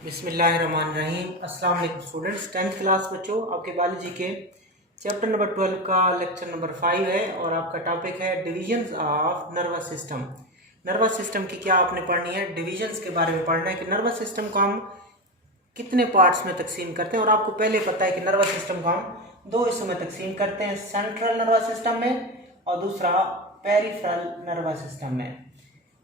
बिस्मिल्लाहिर्रहमानिर्रहीम। अस्सलाम वालेकुम स्टूडेंट्स। 10th क्लास बच्चों, आपके बायोलॉजी के चैप्टर नंबर 12 का लेक्चर नंबर 5 है और आपका टॉपिक है divisions of nervous system. Nervous system की क्या आपने पढ़नी है, डिविजन्स के बारे में पढ़ना है कि नर्वस सिस्टम को हम कितने पार्ट्स में तकसीम करते हैं। और आपको पहले पता है कि नर्वस सिस्टम को हम दो हिस्सों में तकसीम करते हैं, सेंट्रल नर्वस सिस्टम में और दूसरा पेरिफेरल नर्वस सिस्टम में।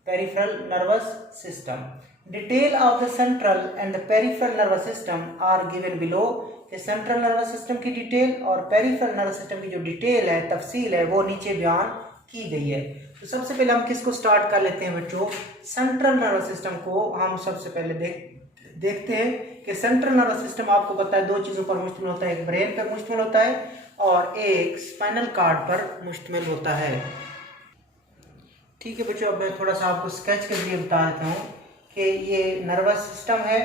Peripheral nervous system, detail of the central and the peripheral nervous system are given below. कि सेंट्रल नर्वस सिस्टम की डिटेल और पेरिफेरल नर्वस सिस्टम की जो डिटेल है, तफसील है, वो नीचे बयान की गई है। तो सबसे पहले हम किसको स्टार्ट कर लेते हैं बच्चों, सेंट्रल नर्वस सिस्टम को हम सबसे पहले देखते हैं कि सेंट्रल नर्वस सिस्टम आपको पता है दो चीजों पर मुश्तमिल होता है, एक ब्रेन पर मुश्तमिल होता है और एक स्पाइनल कार्ड पर मुश्तमिल होता है। ठीक है बच्चों, अब मैं थोड़ा सा आपको स्केच के जरिए बता देता हूँ कि ये नर्वस सिस्टम है।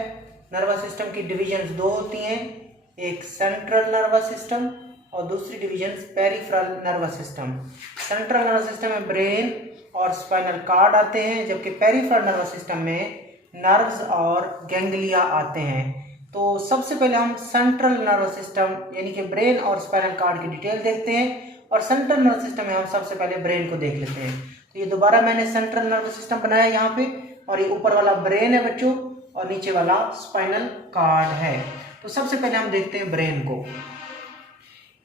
नर्वस सिस्टम की डिविजन्स दो होती हैं, एक सेंट्रल नर्वस सिस्टम और दूसरी division peripheral nervous system. Central nervous system में ब्रेन और स्पाइनल कार्ड आते हैं, जबकि पेरिफेरल नर्वस सिस्टम में नर्व्स और गैंग्लिया आते हैं। तो सबसे पहले हम सेंट्रल नर्वस सिस्टम यानी कि ब्रेन और स्पाइनल कार्ड की डिटेल देखते हैं और सेंट्रल नर्वस सिस्टम में हम सबसे पहले ब्रेन को देख लेते हैं। तो ये दोबारा मैंने सेंट्रल नर्वस सिस्टम बनाया यहाँ पे, और ये ऊपर वाला ब्रेन है बच्चों और नीचे वाला स्पाइनल कार्ड है। तो सबसे पहले हम देखते हैं ब्रेन को।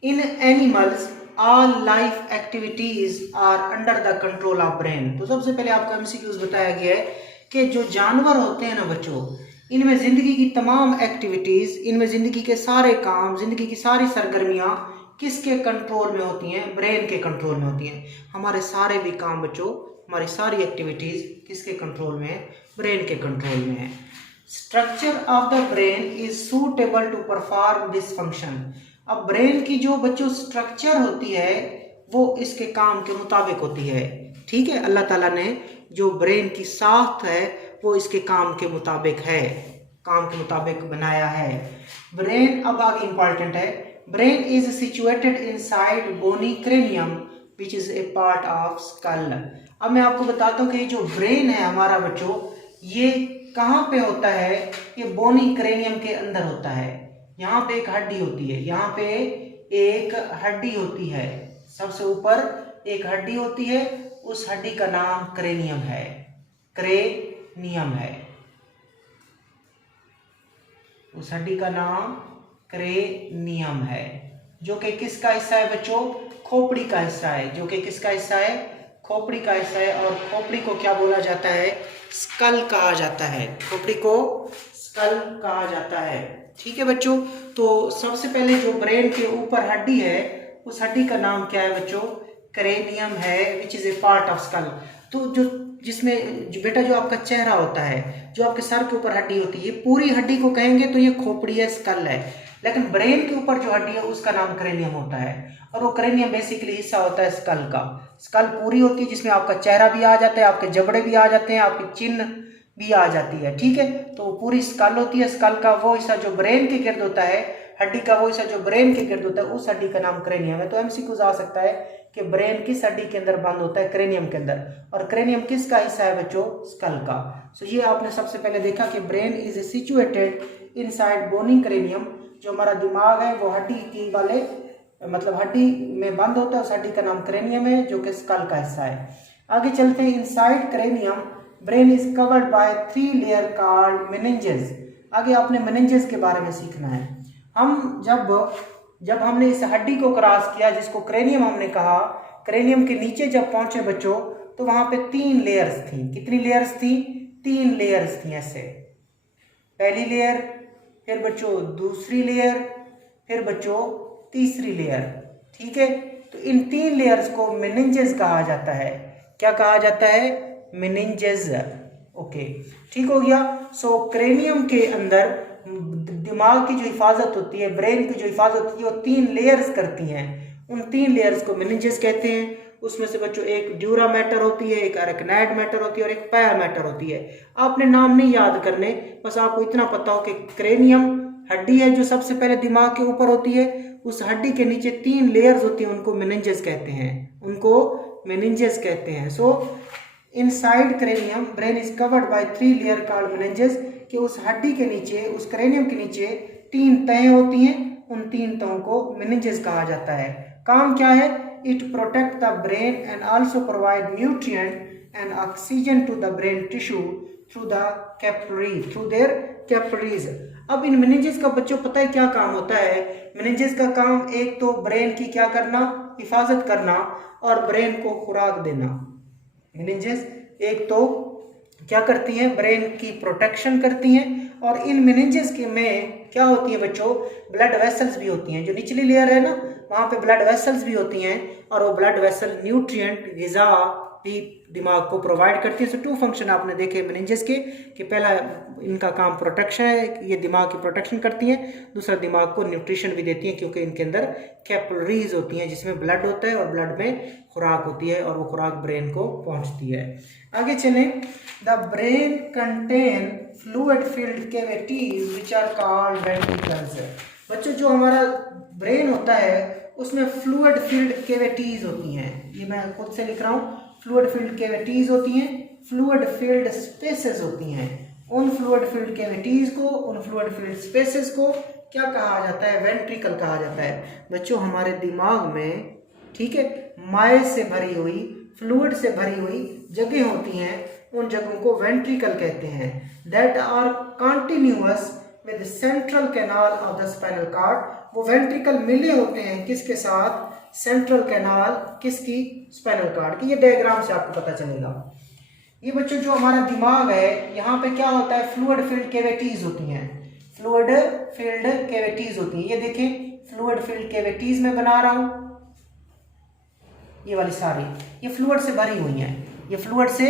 In animals all life activities are under the control of brain. तो सबसे पहले आपको एमसीक्यूज बताया गया है कि जो जानवर होते हैं ना बच्चों, इनमें जिंदगी की तमाम एक्टिविटीज, इनमें जिंदगी के सारे काम, जिंदगी की सारी सरगर्मियां किसके कंट्रोल में होती हैं, ब्रेन के कंट्रोल में होती हैं। हमारे सारे भी काम बच्चों, हमारी सारी एक्टिविटीज किसके कंट्रोल में है, ब्रेन के कंट्रोल में है। Structure of the brain is suitable to perform this function. अब ब्रेन की जो बच्चों स्ट्रक्चर होती है वो इसके काम के मुताबिक होती है। ठीक है, अल्लाह ताला ने जो ब्रेन की साख्त है वो इसके काम के मुताबिक है, काम के मुताबिक बनाया है। ब्रेन अब आगे इंपॉर्टेंट है, brain is situated inside bony cranium which is a part of skull. अब मैं आपको बताता हूँ कि जो ब्रेन है हमारा बच्चों, ये कहाँ पे होता है, ये बोनी क्रेनियम के अंदर होता है। यहाँ पे एक हड्डी होती है, यहाँ पे एक हड्डी होती है, सबसे ऊपर एक हड्डी होती है, उस हड्डी का नाम क्रेनियम है, क्रेनियम है, उस हड्डी का नाम क्रेनियम है, जो कि किसका हिस्सा है बच्चों, खोपड़ी का हिस्सा है, जो कि किसका हिस्सा है, खोपड़ी का हिस्सा है। और खोपड़ी को क्या बोला जाता है, स्कल कहा जाता है, खोपड़ी को स्कल कहा जाता है। ठीक है बच्चों, तो सबसे पहले जो ब्रेन के ऊपर हड्डी है उस हड्डी का नाम क्या है बच्चों, क्रेनियम है, विच is a part of school. तो जो जिसमें जो बेटा जो आपका चेहरा होता है, जो आपके सर के ऊपर हड्डी होती है, पूरी हड्डी को कहेंगे तो ये खोपड़ी है, स्कल है। लेकिन ब्रेन के ऊपर जो हड्डी है उसका नाम क्रेनियम होता है, और वो क्रेनियम बेसिकली हिस्सा होता है स्कल का। स्कल पूरी होती है जिसमें आपका चेहरा भी आ जाता है, आपके जबड़े भी आ जाते हैं, आपकी चिन्ह भी आ जाती है। ठीक है, तो पूरी स्कल होती है, स्कल का वो हिस्सा जो ब्रेन के गिर्द होता है, हड्डी का वो हिस्सा जो ब्रेन के गिर्द होता है, उस हड्डी का नाम क्रेनियम है। तो एमसीक्यूज आ सकता है कि ब्रेन किस हड्डी के अंदर बंद होता है, क्रेनियम के अंदर, और क्रेनियम किसका हिस्सा है बच्चों, स्कल का। सो ये आपने सबसे पहले देखा कि brain is situated inside bony cranium. जो हमारा दिमाग है वो हड्डी की वाले मतलब हड्डी में बंद होता है, उस हड्डी का नाम क्रेनियम है, जो कि स्कल का हिस्सा है। आगे चलते हैं, inside cranium brain is covered by 3 layer called meninges. आगे आपने मेनिंजेस के बारे में सीखना है। हम जब हमने इस हड्डी को क्रॉस किया जिसको क्रेनियम हमने कहा, क्रेनियम के नीचे जब पहुंचे बच्चों तो वहां पे 3 लेयर्स थी। कितनी लेयर्स थी, 3 लेयर्स थी ऐसे। पहली लेयर, फिर बच्चों दूसरी लेयर, फिर बच्चों तीसरी लेयर। ठीक है, तो इन 3 लेयर्स को मेनिंजेस कहा जाता है। क्या कहा जाता है, मेनिंजेस। ओके, ठीक हो गया। सो क्रेनियम के अंदर दिमाग की जो हिफाजत होती है, ब्रेन की जो हिफाजत होती है, वो 3 लेयर्स करती हैं। उन 3 लेयर्स को मेनिंजेस कहते हैं। उसमें से बच्चों एक ड्यूरा मैटर होती है, एक अरेक्नाइड मैटर होती है और एक पाया मैटर होती है। आपने नाम नहीं याद करने, बस आपको इतना पता हो कि क्रेनियम हड्डी है जो सबसे पहले दिमाग के ऊपर होती है, उस हड्डी के नीचे 3 लेयर्स होती हैं, उनको मेनिंजेस कहते हैं, उनको मेनिंजेस कहते हैं। सो inside cranium brain is covered by 3 layer called meninges. कि उस हड्डी के नीचे, उस क्रेनियम के नीचे 3 तहें होती हैं, उन 3 तहों को मेनिंजेस कहा जाता है। काम क्या है? It protect the brain and also provide nutrient and oxygen to the brain tissue through the capillary, through their capillaries. अब इन मेनिंजेस का बच्चों पता है क्या काम होता है? मेनिंजेस का काम एक तो ब्रेन की क्या करना, हिफाजत करना और ब्रेन को खुराक देना। मेनिंजेस एक तो क्या करती हैं? ब्रेन की प्रोटेक्शन करती हैं। और इन मेनिंजेस के में क्या होती है बच्चों? ब्लड वेसल्स भी होती हैं। जो निचली लेयर है ना, वहाँ पे ब्लड वेसल्स भी होती हैं और वो ब्लड वेसल न्यूट्रिएंट, ग़िज़ा भी दिमाग को प्रोवाइड करती है। सो 2 फंक्शन आपने देखे मेनिंजेस के, कि पहला इनका काम प्रोटेक्शन है, ये दिमाग की प्रोटेक्शन करती हैं। दूसरा दिमाग को न्यूट्रिशन भी देती हैं, क्योंकि इनके अंदर कैपिलरीज होती हैं जिसमें ब्लड होता है और ब्लड में खुराक होती है और वो खुराक ब्रेन को पहुंचती है। आगे चलें। The brain contain fluid filled cavities which are called ventricles. बच्चों जो हमारा ब्रेन होता है उसमें फ्लूइड फिल्ड कैविटीज होती हैं। ये मैं खुद से लिख रहा हूँ, फ्लूइड फिल्ड कैविटीज होती हैं, फ्लूइड फिल्ड स्पेसेस होती हैं। उन फ्लूइड फिल्ड कैविटीज को, उन फ्लूइड फिल्ड स्पेसेस को क्या कहा जाता है? वेंट्रिकल कहा जाता है। बच्चों हमारे दिमाग में, ठीक है, माय से भरी हुई, फ्लूइड से भरी हुई जगह होती हैं, उन जगहों को वेंट्रिकल कहते हैं। That are continuous with central canal of the spinal cord. वो वेंट्रिकल मिले होते हैं किसके साथ? सेंट्रल कैनाल किसकी? स्पाइनल कॉर्ड की। ये डायग्राम से आपको पता चलेगा। ये बच्चों जो हमारा दिमाग है, यहाँ पे क्या होता है? फ्लूइड फिल्ड कैविटीज होती हैं, फ्लूइड फिल्ड कैविटीज होती हैं। ये देखें, फ्लूइड फिल्ड कैविटीज में बना रहा हूं, ये वाली सारी, ये फ्लूइड से भरी हुई हैं, ये फ्लूइड से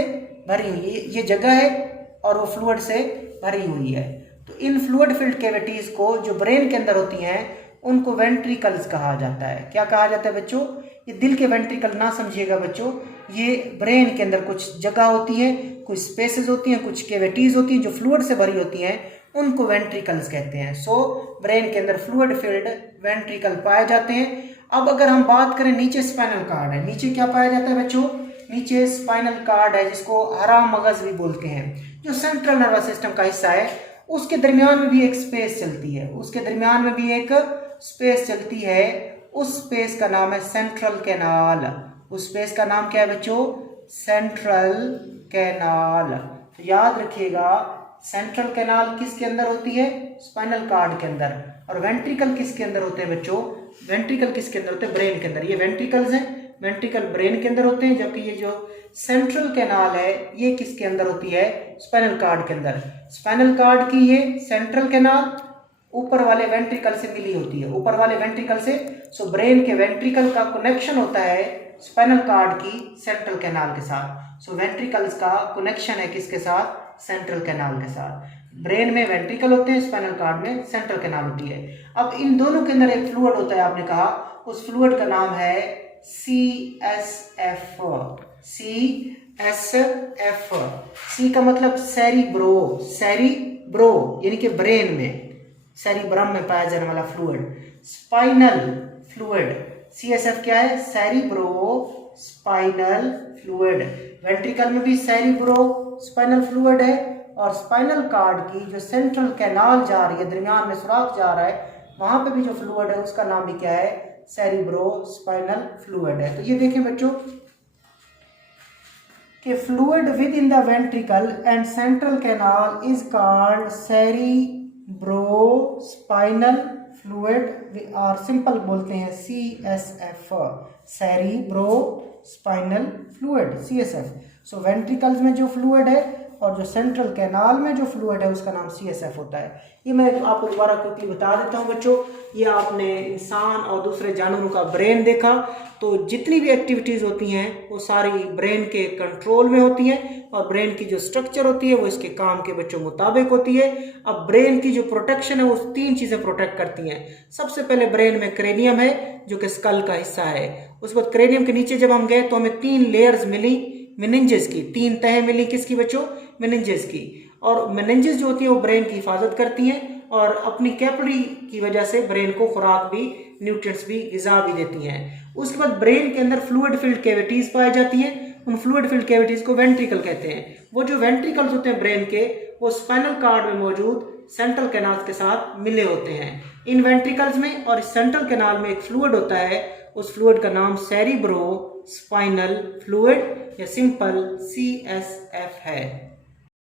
भरी हुई है, ये जगह है और वो फ्लूइड से भरी हुई है। तो इन फ्लूइड फिल्ड कैविटीज को जो ब्रेन के अंदर होती हैं उनको वेंट्रिकल्स कहा जाता है। क्या कहा जाता है बच्चों? ये दिल के वेंट्रिकल ना समझिएगा बच्चों, ये ब्रेन के अंदर कुछ जगह होती है, कुछ स्पेसेस होती हैं, कुछ कैविटीज होती हैं जो फ्लूइड से भरी होती हैं, उनको वेंट्रिकल्स कहते हैं। सो ब्रेन के अंदर फ्लूइड फिल्ड वेंट्रिकल पाए जाते हैं। अब अगर हम बात करें, नीचे स्पाइनल कॉर्ड है, नीचे क्या पाया जाता है बच्चों? नीचे स्पाइनल कॉर्ड है, जिसको हरा मगज भी बोलते हैं, जो सेंट्रल नर्वस सिस्टम का हिस्सा है। उसके दरमियान में भी एक स्पेस चलती है, उसके दरमियान में भी एक स्पेस चलती है, उस स्पेस का नाम है सेंट्रल कैनाल। उस स्पेस का नाम क्या है बच्चों? Central canal. तो याद रखिएगा, सेंट्रल कैनाल किसके अंदर होती है? स्पाइनल कॉर्ड के अंदर। और वेंट्रिकल किसके अंदर होते हैं बच्चों? वेंट्रिकल किसके अंदर होते हैं? ब्रेन के अंदर। ये वेंट्रिकल्स हैं, वेंट्रिकल ब्रेन के अंदर होते हैं, जबकि ये जो सेंट्रल कैनाल है ये किसके अंदर होती है? स्पाइनल कॉर्ड के अंदर। स्पाइनल कॉर्ड की ये सेंट्रल कैनाल ऊपर वाले वेंट्रिकल से मिली होती है, ऊपर वाले वेंट्रिकल से। सो ब्रेन के वेंट्रिकल का कनेक्शन होता है स्पाइनल कॉर्ड की सेंट्रल कैनाल के साथ। सो वेंट्रिकल्स का कनेक्शन है किसके साथ? सेंट्रल कैनाल के साथ। ब्रेन में वेंट्रिकल होते हैं, स्पाइनल कॉर्ड में सेंट्रल कैनाल होती है। अब इन दोनों के अंदर एक फ्लूइड होता है, आपने कहा, उस फ्लूइड का नाम है CSF। CSF, सी का मतलब सेरिब्रो, सेरिब्रो यानी कि ब्रेन में, सेरिब्रम में पाया जाने वाला फ्लूइड। स्पाइनल फ्लूइड, CSF क्या है? Cerebro spinal fluid. वेंट्रिकल में भी सेरिब्रो स्पाइनल फ्लूइड है, और स्पाइनल कॉर्ड की जो सेंट्रल कैनाल जा रही है, दरमियान में सुराख जा रहा है, वहां पे भी जो फ्लूइड है उसका नाम भी क्या है? सेरिब्रो स्पाइनल फ्लूइड है। तो ये देखें बच्चों कि fluid with in the ventricle and central canal is called cerebro spinal fluid, और सिंपल बोलते हैं CSF, cerebro spinal fluid, CSF। सो वेंट्रिकल्स में जो फ्लूइड है और जो सेंट्रल कैनाल में जो फ्लूइड है उसका नाम CSF होता है। ये मैं आपको दोबारा क्विकली बता देता हूँ बच्चों। ये आपने इंसान और दूसरे जानवरों का ब्रेन देखा, तो जितनी भी एक्टिविटीज़ होती हैं वो सारी ब्रेन के कंट्रोल में होती हैं, और ब्रेन की जो स्ट्रक्चर होती है वो इसके काम के बच्चों मुताबिक होती है। अब ब्रेन की जो प्रोटेक्शन है वो 3 चीज़ें प्रोटेक्ट करती हैं। सबसे पहले ब्रेन में क्रेनियम है जो कि स्कल का हिस्सा है। उसके बाद क्रेनियम के नीचे जब हम गए तो हमें 3 लेयर्स मिली मेनिंजेस की, 3 तहें मिली किसकी बच्चों? मेनिंजेस की। और मेनिंजेस जो होती है वो ब्रेन की हिफाजत करती हैं और अपनी कैपिलरी की वजह से ब्रेन को खुराक भी, न्यूट्रिएंट्स भी, ग़िज़ा भी देती हैं। उसके बाद ब्रेन के अंदर फ्लूइड फिल्ड कैविटीज़ पाई जाती हैं। उन फ्लूइड फिल्ड कैविटीज़ को वेंट्रिकल कहते हैं। वो जो वेंट्रिकल्स होते हैं ब्रेन के, वो स्पाइनल कार्ड में मौजूद सेंट्रल कैनाल के साथ मिले होते हैं। इन वेंट्रिकल्स में और सेंट्रल कैनाल में एक फ्लूइड होता है, उस फ्लूइड का नाम सेरिब्रो स्पाइनल फ्लूइड या सिंपल CSF है।